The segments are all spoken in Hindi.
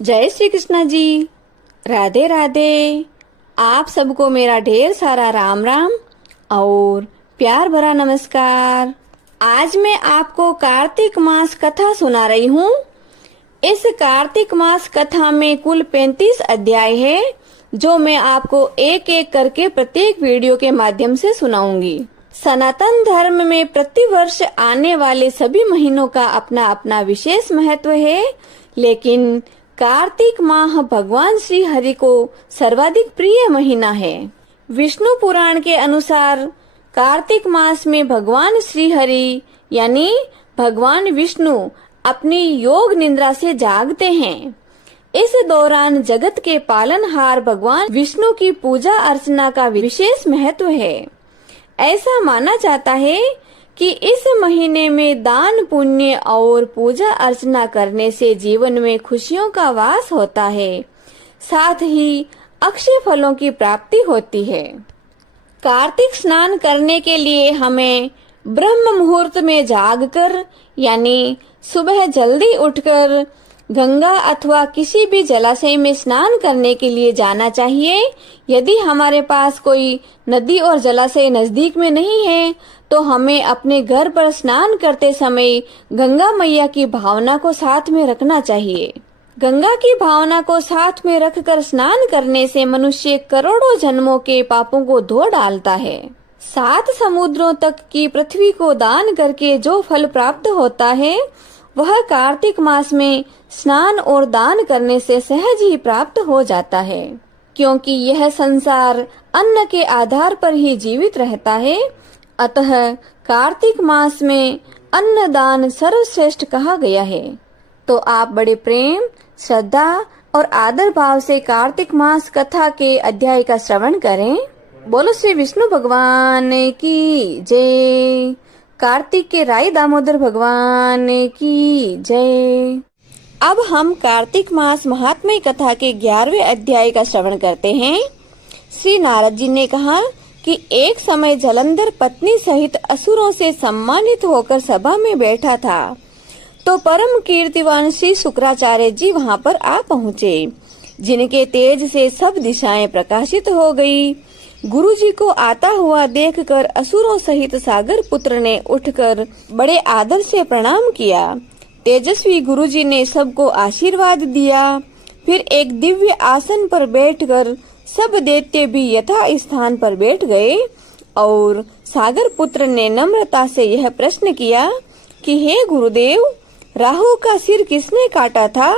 जय श्री कृष्णा जी। राधे राधे। आप सबको मेरा ढेर सारा राम राम और प्यार भरा नमस्कार। आज मैं आपको कार्तिक मास कथा सुना रही हूँ। इस कार्तिक मास कथा में कुल 35 अध्याय है, जो मैं आपको एक एक करके प्रत्येक वीडियो के माध्यम से सुनाऊंगी। सनातन धर्म में प्रतिवर्ष आने वाले सभी महीनों का अपना अपना विशेष महत्व है, लेकिन कार्तिक माह भगवान श्री हरि को सर्वाधिक प्रिय महीना है। विष्णु पुराण के अनुसार कार्तिक मास में भगवान श्री हरि यानी भगवान विष्णु अपनी योग निद्रा से जागते हैं। इस दौरान जगत के पालनहार भगवान विष्णु की पूजा अर्चना का विशेष महत्व है। ऐसा माना जाता है कि इस महीने में दान पुण्य और पूजा अर्चना करने से जीवन में खुशियों का वास होता है, साथ ही अक्षय फलों की प्राप्ति होती है। कार्तिक स्नान करने के लिए हमें ब्रह्म मुहूर्त में जागकर यानी सुबह जल्दी उठकर गंगा अथवा किसी भी जलाशय में स्नान करने के लिए जाना चाहिए। यदि हमारे पास कोई नदी और जलाशय नजदीक में नहीं है तो हमें अपने घर पर स्नान करते समय गंगा मैया की भावना को साथ में रखना चाहिए। गंगा की भावना को साथ में रखकर स्नान करने से मनुष्य करोड़ों जन्मों के पापों को धो डालता है। 7 समुद्रों तक की पृथ्वी को दान करके जो फल प्राप्त होता है वह कार्तिक मास में स्नान और दान करने से सहज ही प्राप्त हो जाता है, क्योंकि यह संसार अन्न के आधार पर ही जीवित रहता है। अतः कार्तिक मास में अन्न दान सर्वश्रेष्ठ कहा गया है। तो आप बड़े प्रेम, श्रद्धा और आदर भाव से कार्तिक मास कथा के अध्याय का श्रवण करें। बोलो श्री विष्णु भगवान की जय। कार्तिक के राई दामोदर भगवान की जय। अब हम कार्तिक मास महात्म्य कथा के 11वें अध्याय का श्रवण करते हैं। श्री नारद जी ने कहा कि एक समय जलंधर पत्नी सहित असुरों से सम्मानित होकर सभा में बैठा था, तो परम कीर्तिवान श्री शुक्राचार्य जी वहां पर आ पहुँचे, जिनके तेज से सब दिशाएं प्रकाशित हो गई। गुरु जी को आता हुआ देखकर असुरों सहित सागर पुत्र ने उठकर बड़े आदर से प्रणाम किया। तेजस्वी गुरु जी ने सबको आशीर्वाद दिया। फिर एक दिव्य आसन पर बैठकर सब दैत्य भी यथा स्थान पर बैठ गए और सागर पुत्र ने नम्रता से यह प्रश्न किया कि हे गुरुदेव, राहु का सिर किसने काटा था?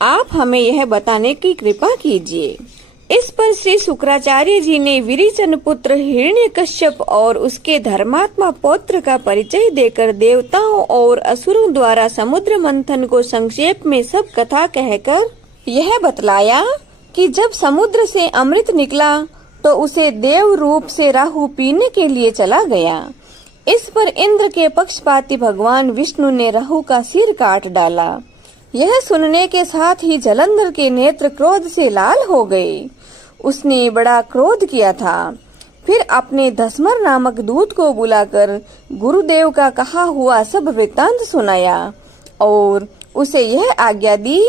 आप हमें यह बताने की कृपा कीजिए। इस पर श्री शुक्राचार्य जी ने विरिचन पुत्र हिरण्यकश्यप और उसके धर्मात्मा पौत्र का परिचय देकर देवताओं और असुरों द्वारा समुद्र मंथन को संक्षेप में सब कथा कहकर यह बतलाया कि जब समुद्र से अमृत निकला तो उसे देव रूप से राहु पीने के लिए चला गया। इस पर इंद्र के पक्षपाती भगवान विष्णु ने राहु का सिर काट डाला। यह सुनने के साथ ही जलंधर के नेत्र क्रोध से लाल हो गए। उसने बड़ा क्रोध किया था। फिर अपने धस्मर नामक दूत को बुलाकर गुरुदेव का कहा हुआ सब वृत्तांत सुनाया और उसे यह आज्ञा दी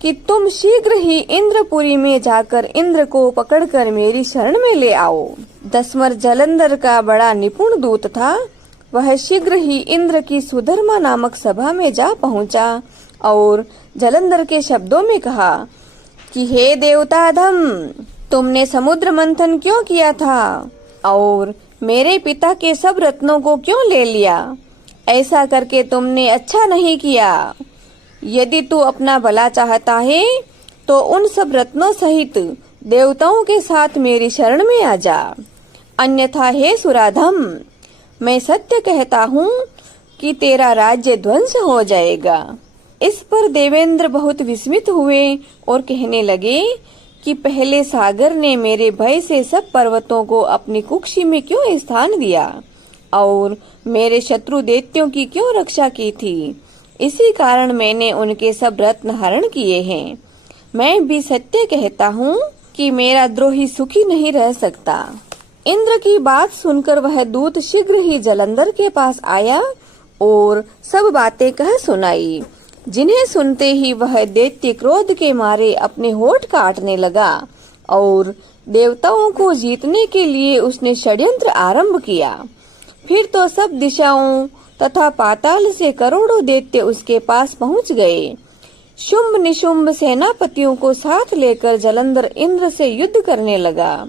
कि तुम शीघ्र ही इंद्रपुरी में जाकर इंद्र को पकड़कर मेरी शरण में ले आओ। धस्मर जलंधर का बड़ा निपुण दूत था। वह शीघ्र ही इंद्र की सुधर्मा नामक सभा में जा पहुंचा और जलंधर के शब्दों में कहा कि हे देवताधम, तुमने समुद्र मंथन क्यों किया था और मेरे पिता के सब रत्नों को क्यों ले लिया? ऐसा करके तुमने अच्छा नहीं किया। यदि तू अपना भला चाहता है तो उन सब रत्नों सहित देवताओं के साथ मेरी शरण में आ जा, अन्यथा हे सुराधम, मैं सत्य कहता हूँ कि तेरा राज्य ध्वंस हो जाएगा। इस पर देवेंद्र बहुत विस्मित हुए और कहने लगे कि पहले सागर ने मेरे भय से सब पर्वतों को अपनी कुक्षी में क्यों स्थान दिया और मेरे शत्रु दैत्यों की क्यों रक्षा की थी। इसी कारण मैंने उनके सब रत्न हरण किए हैं। मैं भी सत्य कहता हूँ कि मेरा द्रोही सुखी नहीं रह सकता। इंद्र की बात सुनकर वह दूत शीघ्र ही जलंधर के पास आया और सब बातें कह सुनाई। जिन्हें सुनते ही वह दैत्य क्रोध के मारे अपने होठ काटने लगा और देवताओं को जीतने के लिए उसने षड्यंत्र आरंभ किया। फिर तो सब दिशाओं तथा पाताल से करोड़ों दैत्य उसके पास पहुंच गए। शुंभ निशुंभ सेनापतियों को साथ लेकर जलंधर इंद्र से युद्ध करने लगा।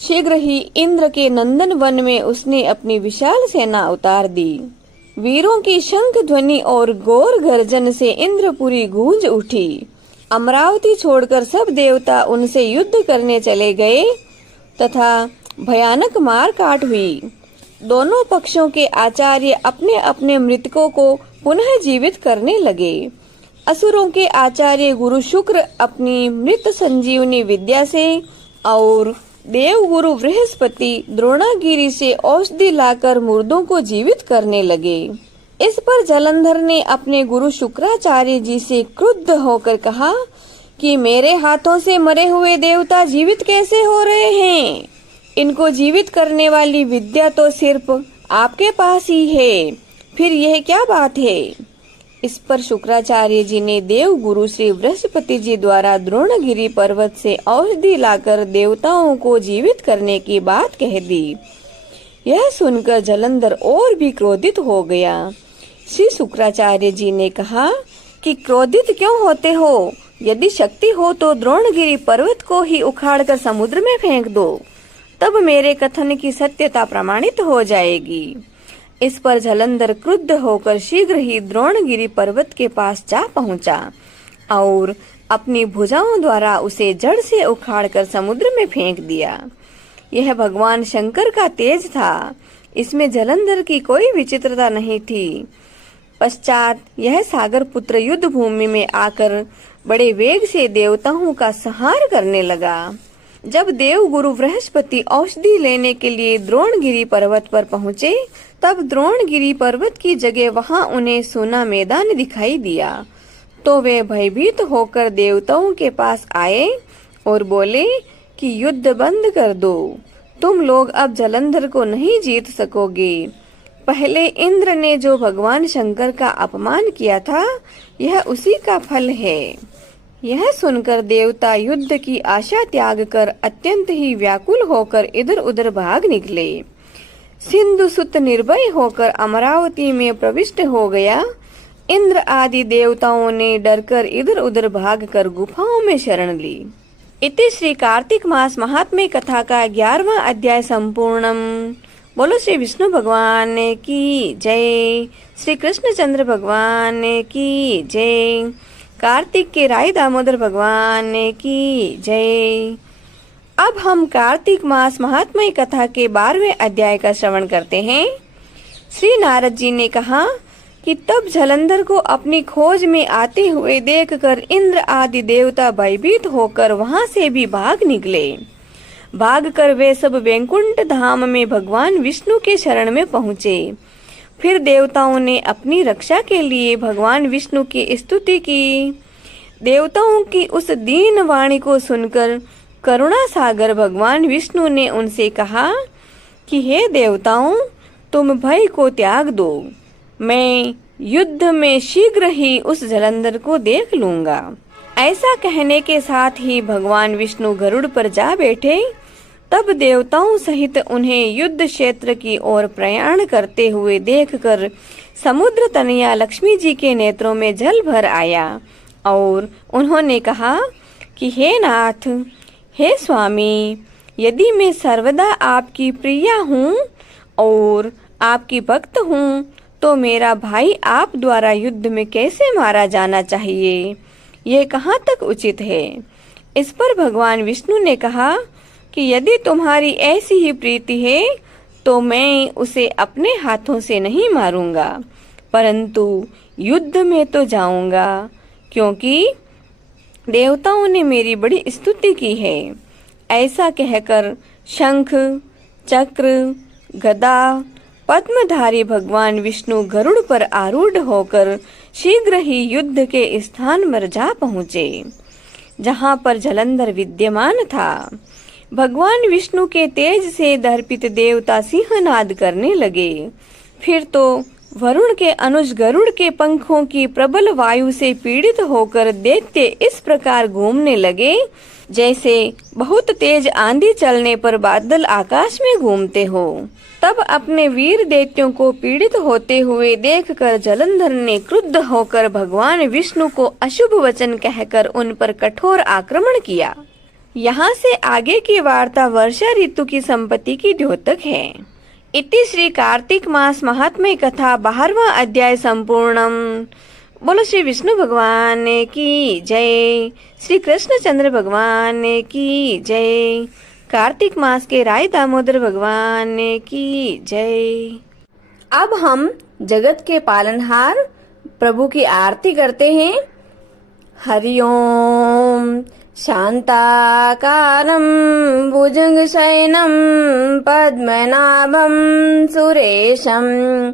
शीघ्र ही इंद्र के नंदन वन में उसने अपनी विशाल सेना उतार दी। वीरों की शंख ध्वनि और घोर गर्जन से इंद्रपुरी गूंज उठी। अमरावती छोड़कर सब देवता उनसे युद्ध करने चले गए तथा भयानक मार काट हुई। दोनों पक्षों के आचार्य अपने अपने मृतकों को पुनः जीवित करने लगे। असुरों के आचार्य गुरु शुक्र अपनी मृत संजीवनी विद्या से और देव गुरु बृहस्पति द्रोणागिरी से औषधि लाकर मुर्दों को जीवित करने लगे। इस पर जलंधर ने अपने गुरु शुक्राचार्य जी से क्रुद्ध होकर कहा कि मेरे हाथों से मरे हुए देवता जीवित कैसे हो रहे हैं? इनको जीवित करने वाली विद्या तो सिर्फ आपके पास ही है, फिर यह क्या बात है? इस पर शुक्राचार्य जी ने देव गुरु श्री बृहस्पति जी द्वारा द्रोणगिरी पर्वत से औषधि लाकर देवताओं को जीवित करने की बात कह दी। यह सुनकर जलंधर और भी क्रोधित हो गया। श्री शुक्राचार्य जी ने कहा कि क्रोधित क्यों होते हो? यदि शक्ति हो तो द्रोणगिरी पर्वत को ही उखाड़कर समुद्र में फेंक दो, तब मेरे कथन की सत्यता प्रमाणित हो जाएगी। इस पर जलंधर क्रुद्ध होकर शीघ्र ही द्रोणगिरी पर्वत के पास जा पहुंचा और अपनी भुजाओं द्वारा उसे जड़ से उखाड़कर समुद्र में फेंक दिया। यह भगवान शंकर का तेज था, इसमें जलंधर की कोई विचित्रता नहीं थी। पश्चात यह सागर पुत्र युद्ध भूमि में आकर बड़े वेग से देवताओं का संहार करने लगा। जब देव गुरु बृहस्पति औषधि लेने के लिए द्रोणगिरी पर्वत पर पहुँचे, तब द्रोणगिरी पर्वत की जगह वहां उन्हें सोना मैदान दिखाई दिया। तो वे भयभीत होकर देवताओं के पास आए और बोले कि युद्ध बंद कर दो, तुम लोग अब जलंधर को नहीं जीत सकोगे। पहले इंद्र ने जो भगवान शंकर का अपमान किया था, यह उसी का फल है। यह सुनकर देवता युद्ध की आशा त्याग कर अत्यंत ही व्याकुल होकर इधर उधर भाग निकले। सिंधु सुत निर्भय होकर अमरावती में प्रविष्ट हो गया। इंद्र आदि देवताओं ने डरकर इधर उधर भागकर गुफाओं में शरण ली। इति श्री कार्तिक मास महात्म्य कथा का 11वां अध्याय संपूर्णम। बोलो श्री विष्णु भगवान की जय, श्री कृष्णचंद्र भगवान की जय, कार्तिक के राय दामोदर भगवान की जय। अब हम कार्तिक मास महात्म्य कथा के 12वें अध्याय का श्रवण करते हैं। श्री नारद जी ने कहा कि तब जलंधर को अपनी खोज में आते हुए देखकर इंद्र आदि देवता भयभीत होकर वहां से भी भाग निकले। भागकर वे सब वैकुंठ धाम में भगवान विष्णु के शरण में पहुँचे। फिर देवताओं ने अपनी रक्षा के लिए भगवान विष्णु की स्तुति की। देवताओं की उस दीन वाणी को सुनकर करुणा सागर भगवान विष्णु ने उनसे कहा कि हे देवताओं, तुम भय को त्याग दो, मैं युद्ध में शीघ्र ही उस जलंधर को देख लूंगा। ऐसा कहने के साथ ही भगवान विष्णु गरुड़ पर जा बैठे। तब देवताओं सहित उन्हें युद्ध क्षेत्र की ओर प्रयाण करते हुए देखकर समुद्र तनया लक्ष्मी जी के नेत्रों में जल भर आया और उन्होंने कहा कि हे नाथ, हे स्वामी, यदि मैं सर्वदा आपकी प्रिया हूँ और आपकी भक्त हूँ, तो मेरा भाई आप द्वारा युद्ध में कैसे मारा जाना चाहिए? यह कहाँ तक उचित है? इस पर भगवान विष्णु ने कहा कि यदि तुम्हारी ऐसी ही प्रीति है तो मैं उसे अपने हाथों से नहीं मारूंगा, परंतु युद्ध में तो जाऊंगा, क्योंकि देवताओं ने मेरी बड़ी स्तुति की है। ऐसा कहकर शंख, चक्र, गदा, पद्मधारी भगवान विष्णु गरुड़ पर आरूढ़ होकर शीघ्र ही युद्ध के स्थान पर जा पहुँचे, जहाँ पर जलंधर विद्यमान था। भगवान विष्णु के तेज से दर्पित देवता सिंहनाद करने लगे। फिर तो वरुण के अनुज गरुड़ के पंखों की प्रबल वायु से पीड़ित होकर दैत्य इस प्रकार घूमने लगे जैसे बहुत तेज आंधी चलने पर बादल आकाश में घूमते हो। तब अपने वीर दैत्यों को पीड़ित होते हुए देखकर जलंधर ने क्रुद्ध होकर भगवान विष्णु को अशुभ वचन कहकर उन पर कठोर आक्रमण किया। यहाँ से आगे की वार्ता वर्षा ऋतु की संपत्ति की द्योतक है। इति श्री कार्तिक मास महात्म्य कथा 12वां अध्याय संपूर्णम। बोलो श्री विष्णु भगवान की जय, श्री कृष्णचंद्र भगवान की जय, कार्तिक मास के राय दामोदर भगवान की जय। अब हम जगत के पालनहार प्रभु की आरती करते हैं। हरि ओम। शांताकारं भुजंगशयनं पद्मनाभं सुरेशं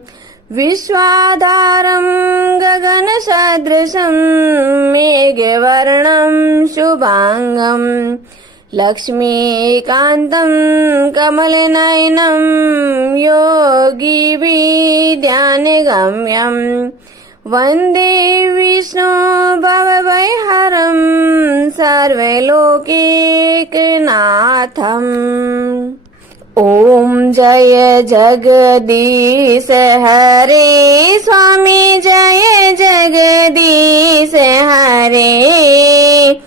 विश्वाधारं गगनसदृशं मेघवर्णं शुभांगं लक्ष्मीकान्तं कमलनयनं योगिभिर्ध्यानगम्यं वन्दे विष्णु भवभयहरं सर्वलोकैकनाथम्। ओम जय जगदीश हरे स्वामी, जय जगदीश हरे।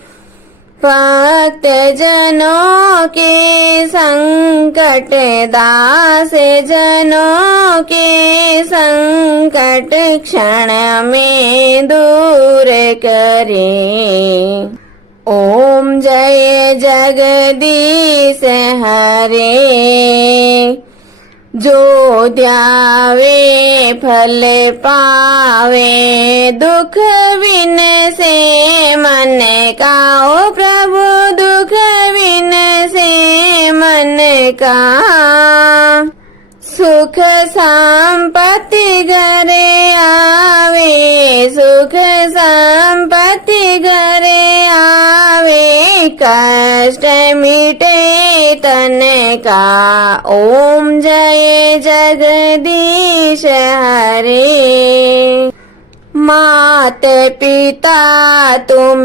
भक्त जनों के संकट, दास जनों के संकट क्षण में दूर करे। ओम जय जगदीश हरे। जो ध्यावे फल पावे, दुख बिन से मन का। ओ प्रभु दुख बिन से मन का। सुख संपत्ति घरे आवे, सुख संपत्ति घरे आवे, कष्ट मिटे तन का। ओम जय जगदीश हरे। मात पिता तुम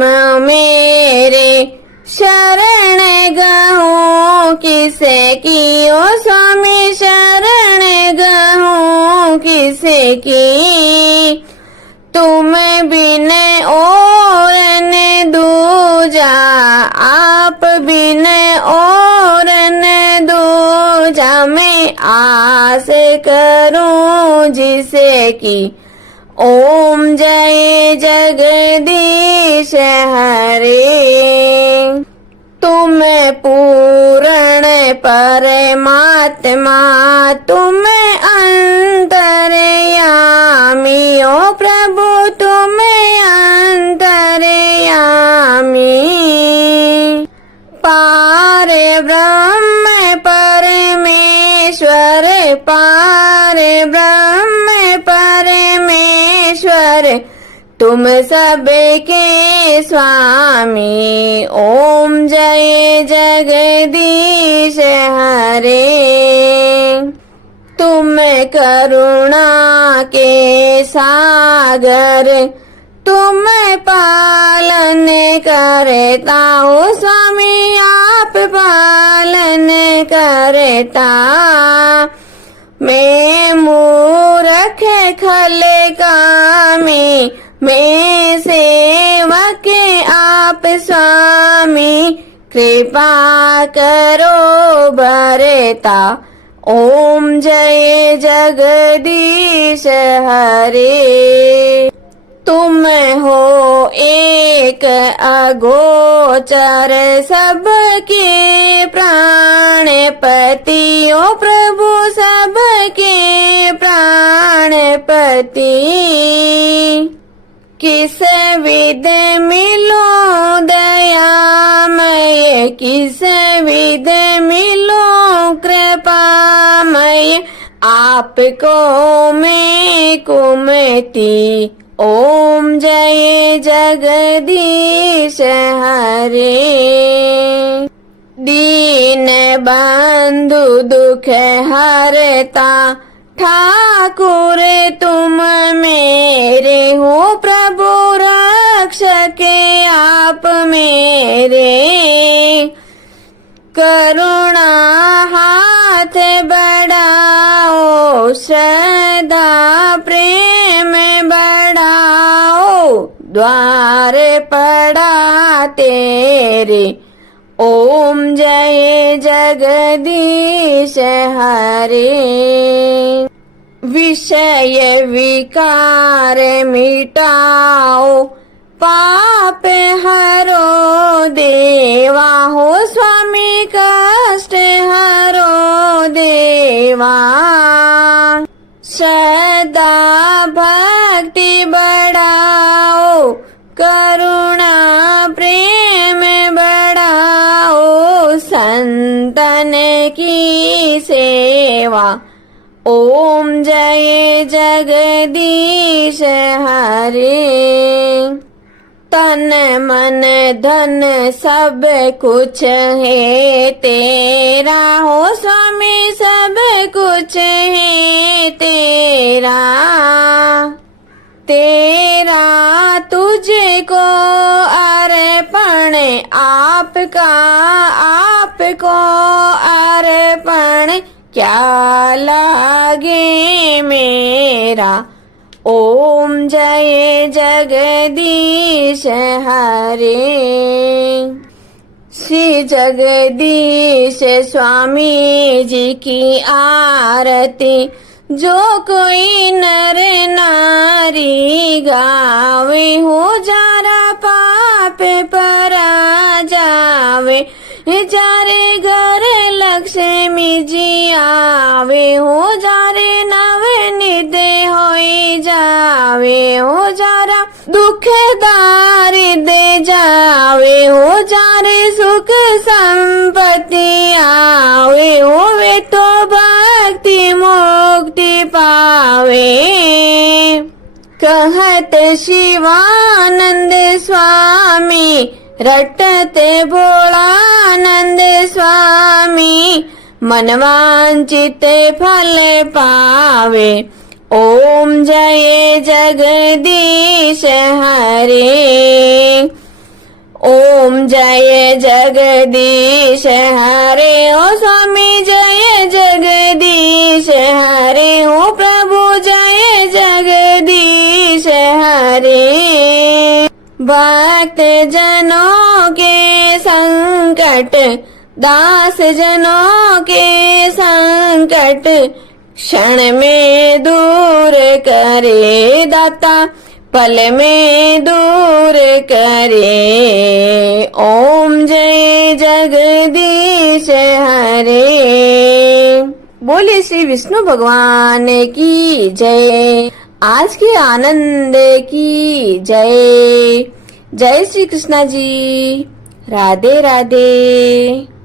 मेरे, शरण गहूँ किसे की। ओ स्वामी शरण गहूँ किसे की। तुम बिन और न दूजा, आप बिन और न दूजा। मैं आस करूं जिसे की। ओम जय जगदीश हरे। तुम पूर्ण परमात्मा, तुम अंतर्यामी। ओ प्रभु तुम अंतर्यामी। पार ब्रह्म परमेश्वर, पार ब्रह्म परमेश्वर, तुम सबके स्वामी। ओम जय जगदीश हरे। तुम करुणा के सागर, तुम पालन करता। ओ स्वामी आप पालन करता। मैं मूर्ख खल कामी, मैं सेवक आप स्वामी। कृपा करो भरता। ओम जय जगदीश हरे। तुम हो एक अगोचर, सबके प्राणपति। ओ प्रभु सबके प्राणपति। किस विध मिलो दयामय, किस विध मिलो कृपामय। आपको मैं कुमति। ओम जय जगदीश हरे। दीन बंधु दुख हरता, ठाकुर तुम मेरे हो, प्रभु रक्षक आप मेरे। करुणा हाथ बढ़ाओ, श्रद्धा प्रेम बढ़ाओ, द्वार पड़ा तेरे। ओम जय जगदीश हरे। विषय विकार मिटाओ, पाप हरो देवा हो, स्वामी कष्ट हरो देवा। श्रद्धा भक्ति बढ़ाओ, करुणा प्रेम बढ़ाओ, संतन की सेवा। ओम जय जगदीश हरे। तन मन धन सब कुछ है तेरा हो, स्वामी सब कुछ है तेरा। तेरा तुझको अर्पण, आपका आपको अर्पण, क्या लागे मेरा। ओम जय जगदीश हरे। श्री जगदीश स्वामी जी की आरती, जो कोई नर नारी गावे हो, जारा पाप परा जावे। जारे घर लक्ष्मी जी आवे हो, जारे नवनिध होई जावे हो, जारा दुख दारिद्र जावे हो, जारे सुख संपत्ति आवे हो, वे तो भक्ति मुक्ति पावे। कहत शिवानंद स्वामी, रटते भोलानंद स्वामी, मनवांचित फल पावे। ओम जय जगदीश हरे। ओम जय जगदीश हरे। ओ स्वामी जय जगदीश हरे। ओ प्रभु जय जगदीश हरे। भक्त जनों के संकट, दास जनों के संकट, क्षण में दूर करे दाता, पल में दूर करे। ओम जय जगदीश हरे। बोले श्री विष्णु भगवान की जय। आज के आनंद की जय। जय श्री कृष्णा जी। राधे राधे।